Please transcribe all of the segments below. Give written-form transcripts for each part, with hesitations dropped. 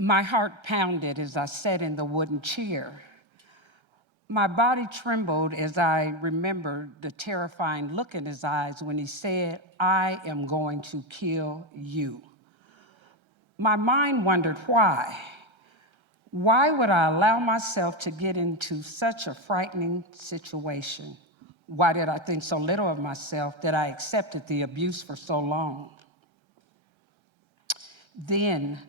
My heart pounded as I sat in the wooden chair. My body trembled as I remembered the terrifying look in his eyes when he said, "I am going to kill you." My mind wondered why. Why would I allow myself to get into such a frightening situation? Why did I think so little of myself that I accepted the abuse for so long? Then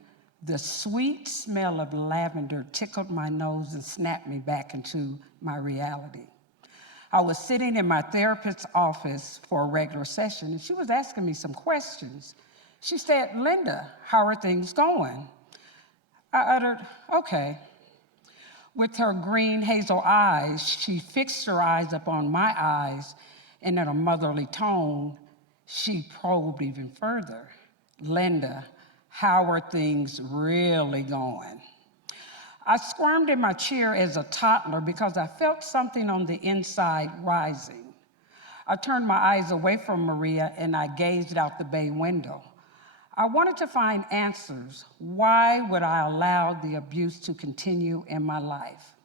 the sweet smell of lavender tickled my nose and snapped me back into my reality. I was sitting in my therapist's office for a regular session, and she was asking me some questions. She said, "Linda, how are things going?" I uttered, "Okay." With her green hazel eyes, she fixed her eyes upon my eyes, and in a motherly tone, she probed even further. "Linda, how are things really going?" I squirmed in my chair as a toddler because I felt something on the inside rising. I turned my eyes away from Maria and I gazed out the bay window. I wanted to find answers. Why would I allow the abuse to continue in my life?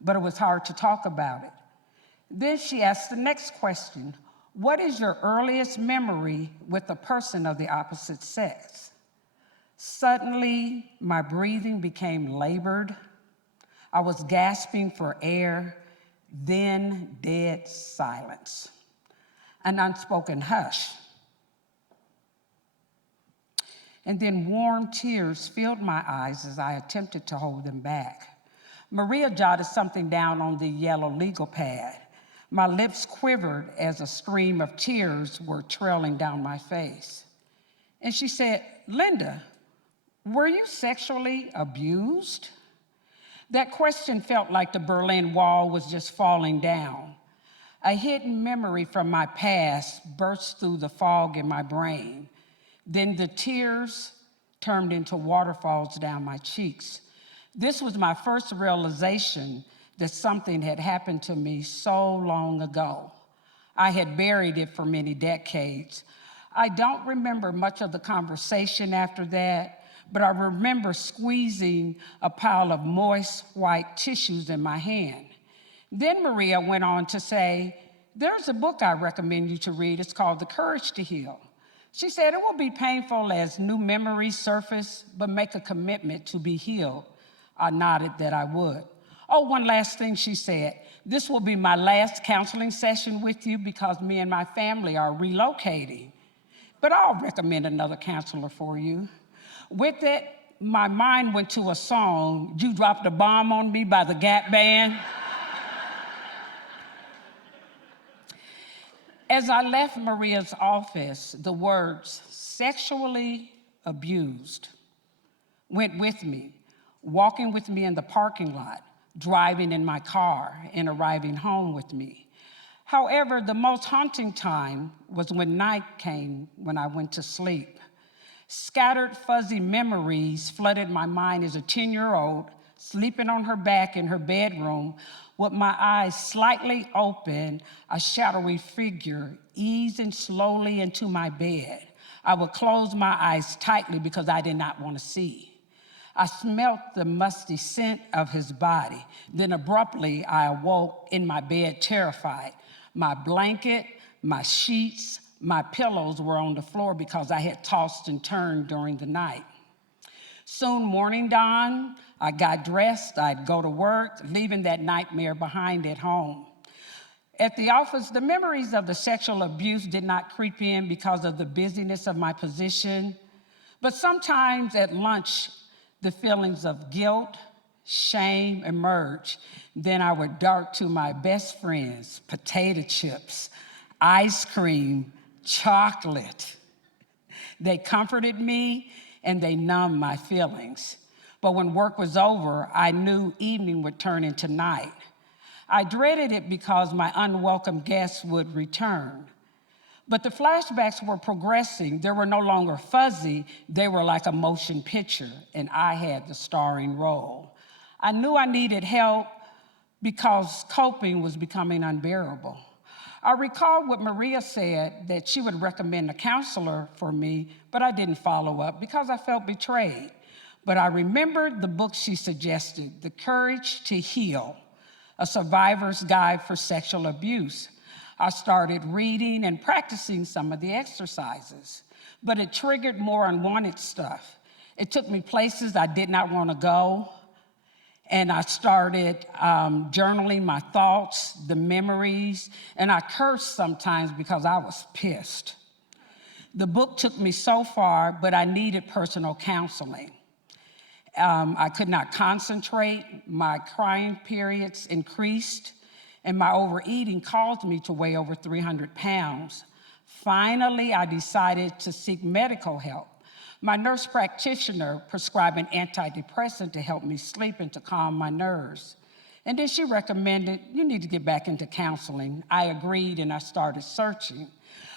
But it was hard to talk about it. Then she asked the next question. What is your earliest memory with a person of the opposite sex? Suddenly, my breathing became labored. I was gasping for air, then dead silence. An unspoken hush. And then warm tears filled my eyes as I attempted to hold them back. Maria jotted something down on the yellow legal pad. My lips quivered as a stream of tears were trailing down my face. And she said, "Linda, were you sexually abused?" That question felt like the Berlin Wall was just falling down. A hidden memory from my past burst through the fog in my brain. Then the tears turned into waterfalls down my cheeks. This was my first realization that something had happened to me so long ago. I had buried it for many decades. I don't remember much of the conversation after that, but I remember squeezing a pile of moist white tissues in my hand. Then Maria went on to say, "There's a book I recommend you to read. It's called The Courage to Heal." She said, "It will be painful as new memories surface, but make a commitment to be healed." I nodded that I would. "Oh, one last thing," she said. "This will be my last counseling session with you because me and my family are relocating. But I'll recommend another counselor for you." With it, my mind went to a song, "You Dropped a Bomb on Me" by the Gap Band. As I left Maria's office, the words "sexually abused" went with me, walking with me in the parking lot, driving in my car, and arriving home with me. However, the most haunting time was when night came, when I went to sleep. Scattered, fuzzy memories flooded my mind as a 10-year-old, sleeping on her back in her bedroom, with my eyes slightly open, a shadowy figure easing slowly into my bed. I would close my eyes tightly because I did not want to see. I smelt the musty scent of his body. Then abruptly, I awoke in my bed terrified. My blanket, my sheets, my pillows were on the floor because I had tossed and turned during the night. Soon morning dawned. I got dressed, I'd go to work, leaving that nightmare behind at home. At the office, the memories of the sexual abuse did not creep in because of the busyness of my position. But sometimes at lunch, the feelings of guilt, shame emerged. Then I would dart to my best friends, potato chips, ice cream, chocolate. They comforted me and they numbed my feelings. But when work was over, I knew evening would turn into night. I dreaded it because my unwelcome guests would return. But the flashbacks were progressing. They were no longer fuzzy. They were like a motion picture, and I had the starring role. I knew I needed help because coping was becoming unbearable. I recalled what Maria said, that she would recommend a counselor for me, but I didn't follow up because I felt betrayed. But I remembered the book she suggested, The Courage to Heal, A Survivor's Guide for Sexual Abuse. I started reading and practicing some of the exercises, but it triggered more unwanted stuff. It took me places I did not want to go, and I started journaling my thoughts, the memories, and I cursed sometimes because I was pissed. The book took me so far, but I needed personal counseling. I could not concentrate, my crying periods increased, and my overeating caused me to weigh over 300 pounds. Finally, I decided to seek medical help. My nurse practitioner prescribed an antidepressant to help me sleep and to calm my nerves. And then she recommended, you need to get back into counseling. I agreed and I started searching.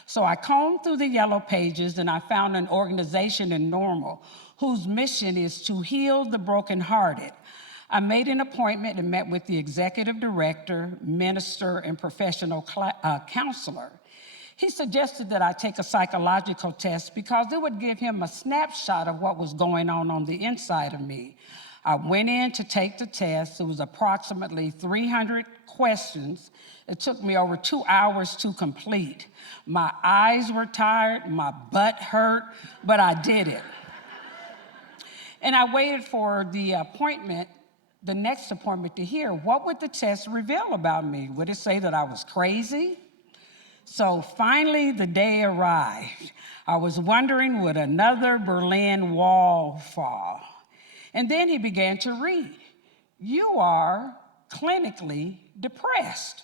So I combed through the yellow pages and I found an organization in Normal whose mission is to heal the brokenhearted. I made an appointment and met with the executive director, minister, and professional counselor. He suggested that I take a psychological test because it would give him a snapshot of what was going on the inside of me. I went in to take the test. It was approximately 300 questions. It took me over 2 hours to complete. My eyes were tired, my butt hurt, but I did it. And I waited for the next appointment to hear what would the test reveal about me. Would it say that I was crazy? So finally the day arrived. I was wondering, would another Berlin Wall fall? And then he began to read, you are clinically depressed.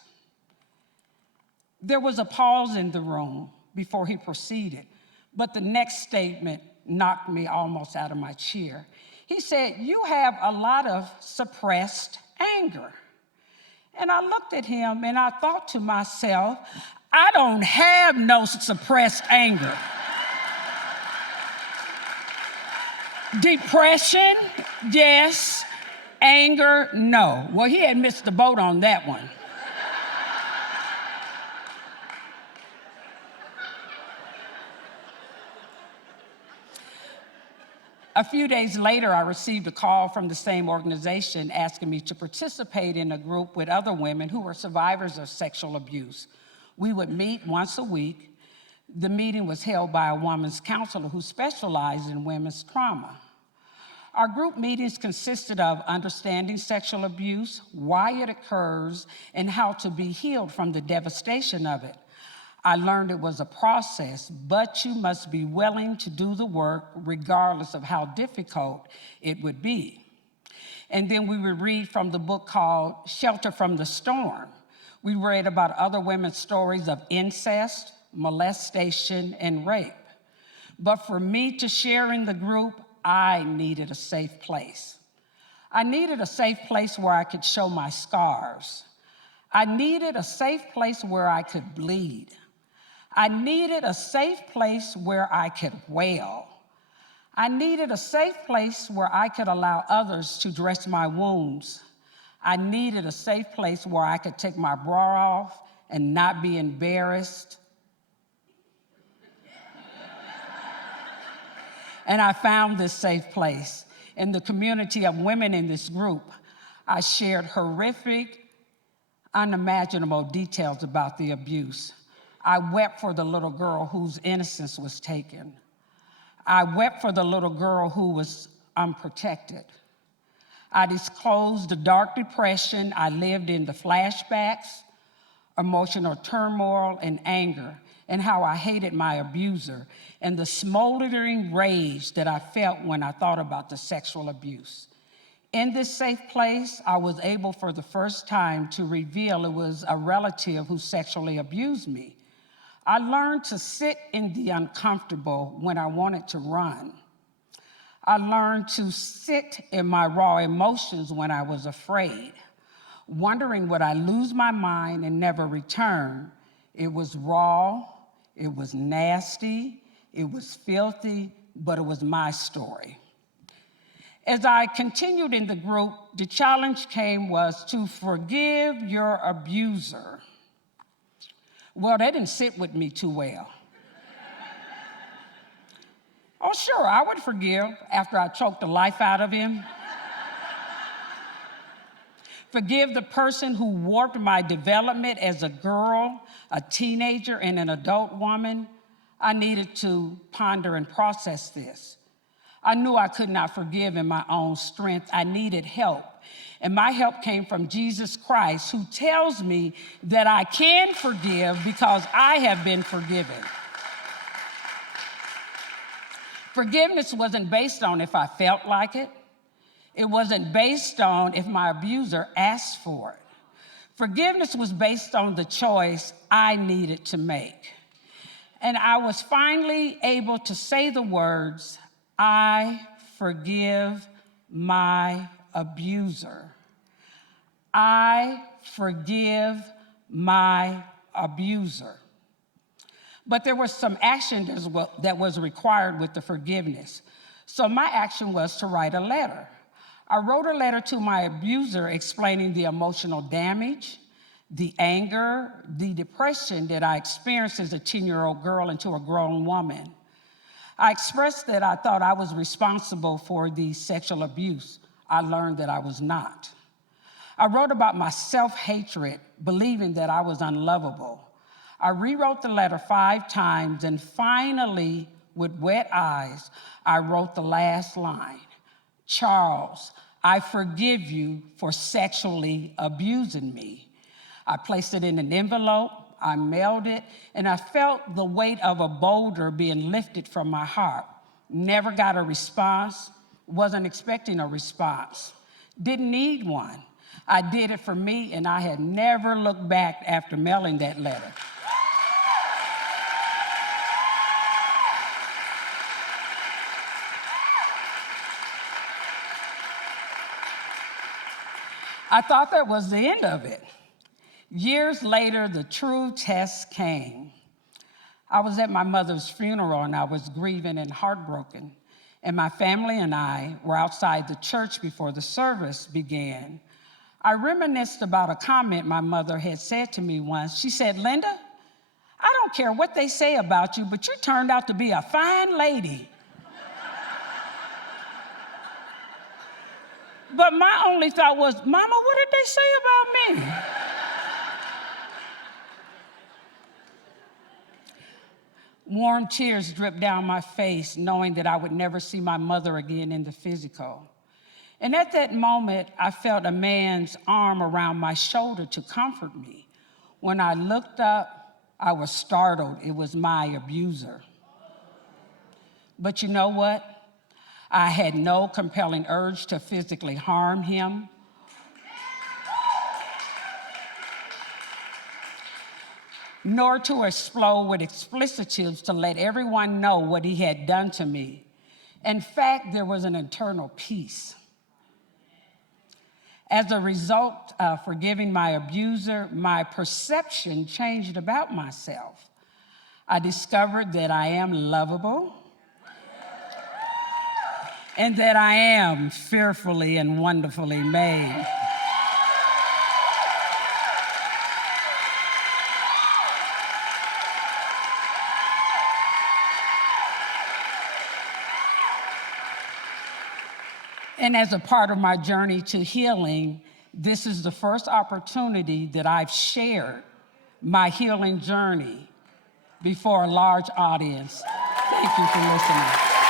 There was a pause in the room before he proceeded, but the next statement knocked me almost out of my chair. He said, you have a lot of suppressed anger. And I looked at him and I thought to myself, I don't have no suppressed anger. Depression, yes. Anger, no. Well, he had missed the boat on that one. A few days later, I received a call from the same organization asking me to participate in a group with other women who were survivors of sexual abuse. We would meet once a week. The meeting was held by a woman's counselor who specialized in women's trauma. Our group meetings consisted of understanding sexual abuse, why it occurs, and how to be healed from the devastation of it. I learned it was a process, but you must be willing to do the work regardless of how difficult it would be. And then we would read from the book called Shelter from the Storm. We read about other women's stories of incest, molestation, and rape. But for me to share in the group, I needed a safe place. I needed a safe place where I could show my scars. I needed a safe place where I could bleed. I needed a safe place where I could wail. I needed a safe place where I could allow others to dress my wounds. I needed a safe place where I could take my bra off and not be embarrassed. And I found this safe place. In the community of women in this group, I shared horrific, unimaginable details about the abuse. I wept for the little girl whose innocence was taken. I wept for the little girl who was unprotected. I disclosed the dark depression I lived in, the flashbacks, emotional turmoil, and anger, and how I hated my abuser, and the smoldering rage that I felt when I thought about the sexual abuse. In this safe place, I was able for the first time to reveal it was a relative who sexually abused me. I learned to sit in the uncomfortable when I wanted to run. I learned to sit in my raw emotions when I was afraid, wondering would I lose my mind and never return. It was raw, it was nasty, it was filthy, but it was my story. As I continued in the group, the challenge was to forgive your abuser. Well, that didn't sit with me too well. Oh, sure, I would forgive after I choked the life out of him. Forgive the person who warped my development as a girl, a teenager, and an adult woman. I needed to ponder and process this. I knew I could not forgive in my own strength. I needed help. And my help came from Jesus Christ, who tells me that I can forgive because I have been forgiven. Forgiveness wasn't based on if I felt like it. It wasn't based on if my abuser asked for it. Forgiveness was based on the choice I needed to make. And I was finally able to say the words, I forgive my abuser. I forgive my abuser. But there was some action that was required with the forgiveness. So my action was to write a letter. I wrote a letter to my abuser explaining the emotional damage, the anger, the depression that I experienced as a 10-year-old girl into a grown woman. I expressed that I thought I was responsible for the sexual abuse. I learned that I was not. I wrote about my self-hatred, believing that I was unlovable. I rewrote the letter 5 times, and finally, with wet eyes, I wrote the last line. Charles, I forgive you for sexually abusing me. I placed it in an envelope, I mailed it, and I felt the weight of a boulder being lifted from my heart. Never got a response, wasn't expecting a response, didn't need one. I did it for me, and I had never looked back after mailing that letter. I thought that was the end of it. Years later, the true test came. I was at my mother's funeral, and I was grieving and heartbroken. And my family and I were outside the church before the service began. I reminisced about a comment my mother had said to me once. She said, Linda, I don't care what they say about you, but you turned out to be a fine lady. But my only thought was, Mama, what did they say about me? Warm tears dripped down my face, knowing that I would never see my mother again in the physical. And at that moment, I felt a man's arm around my shoulder to comfort me. When I looked up, I was startled. It was my abuser. But you know what? I had no compelling urge to physically harm him. Nor to explode with explicitives to let everyone know what he had done to me. In fact, there was an internal peace. As a result of forgiving my abuser, my perception changed about myself. I discovered that I am lovable and that I am fearfully and wonderfully made. And as a part of my journey to healing, this is the first opportunity that I've shared my healing journey before a large audience. Thank you for listening.